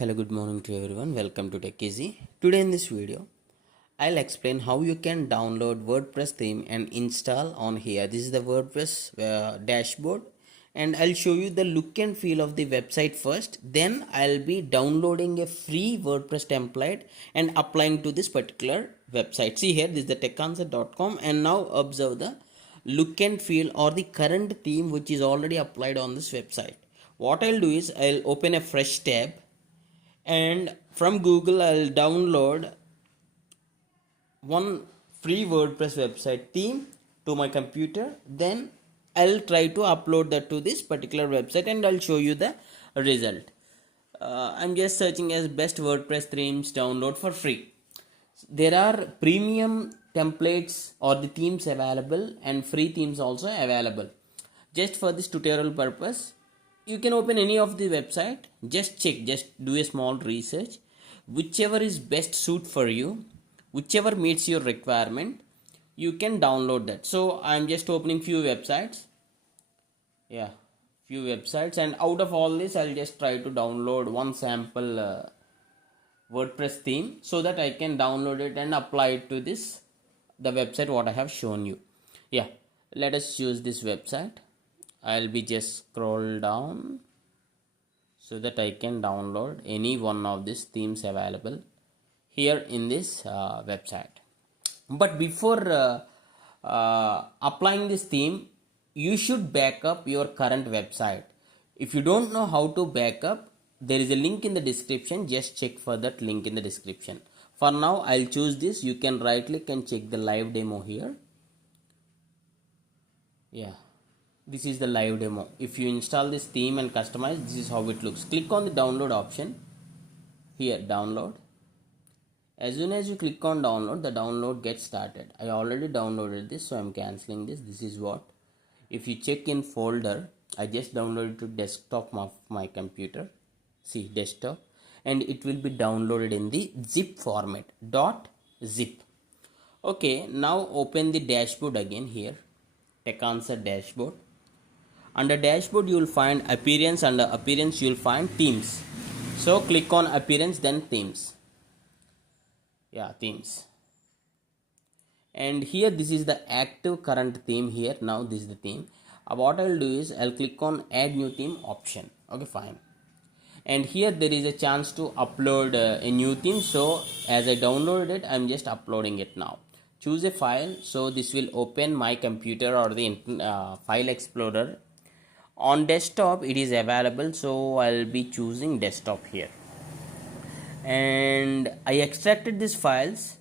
Hello, good morning to everyone. Welcome to Tech Easy. Today in this video, I'll explain how you can download WordPress theme and install on here. This is the WordPress dashboard, and I'll show you the look and feel of the website first. Then I'll be downloading a free WordPress template and applying to this particular website. See here, this is the techanswer.com, and now observe the look and feel or the current theme which is already applied on this website. What I'll do is I'll open a fresh tab, and from Google I'll download one free WordPress website theme to my computer. Then I'll try to upload that to this particular website and I'll show you the result. I'm just searching as best WordPress themes download for free. There are premium templates or the themes available and free themes also available. Just for this tutorial purpose, you can open any of the website, just check, just do a small research, whichever is best suit for you, whichever meets your requirement, you can download that. So I'm just opening few websites, and out of all this I'll just try to download one sample WordPress theme so that I can download it and apply it to the website what I have shown you. Let us choose this website. I'll be just scroll down so that I can download any one of these themes available here in this website. But before applying this theme, you should back up your current website. If you don't know how to back up, there is a link in the description. Just check for that link in the description. For now, I'll choose this. You can right click and check the live demo here. This is the live demo. If you install this theme and customize, this is how it looks. Click on the download option. Here, download. As soon as you click on download, the download gets started. I already downloaded this, so I'm cancelling this. This is what. If you check in folder, I just downloaded to desktop of my computer. See, desktop. And it will be downloaded in the zip format, .zip. Okay, now open the dashboard again here. TechAnswer dashboard. Under dashboard you will find appearance. Under appearance you will find themes. So click on appearance, then themes. Themes. And here this is the active current theme here. Now this is the theme. What I will do is I'll click on add new theme option. Okay, fine. And here there is a chance to upload a new theme. So as I downloaded it, I'm just uploading it now. Choose a file. So this will open my computer or the file explorer. On desktop it is available, so I'll be choosing desktop here. And I extracted these files.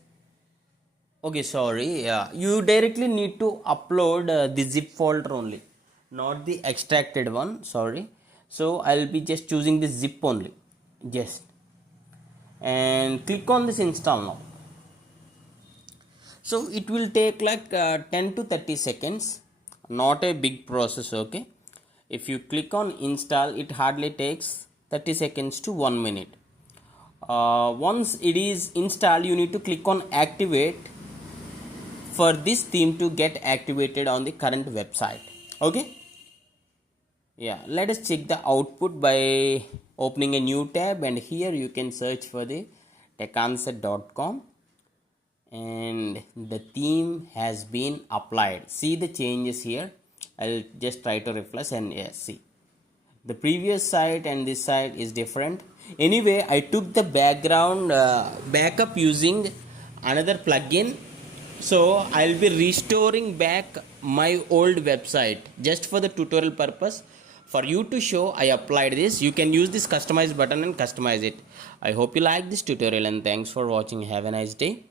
Okay, sorry. You directly need to upload the zip folder only, not the extracted one. Sorry. So I'll be just choosing the zip only. Just. And click on this install now. So it will take like 10 to 30 seconds. Not a big process, okay. If you click on install, it hardly takes 30 seconds to 1 minute. Once it is installed, you need to click on activate for this theme to get activated on the current website. Okay. Let us check the output by opening a new tab, and here you can search for the techanswer.com, and the theme has been applied. See the changes here. I'll just try to refresh, and see the previous site and this site is different. Anyway, I took the background backup using another plugin, so I'll be restoring back my old website just for the tutorial purpose. For you to show, I applied this. You can use this customize button and customize it. I hope you like this tutorial, and thanks for watching. Have a nice day.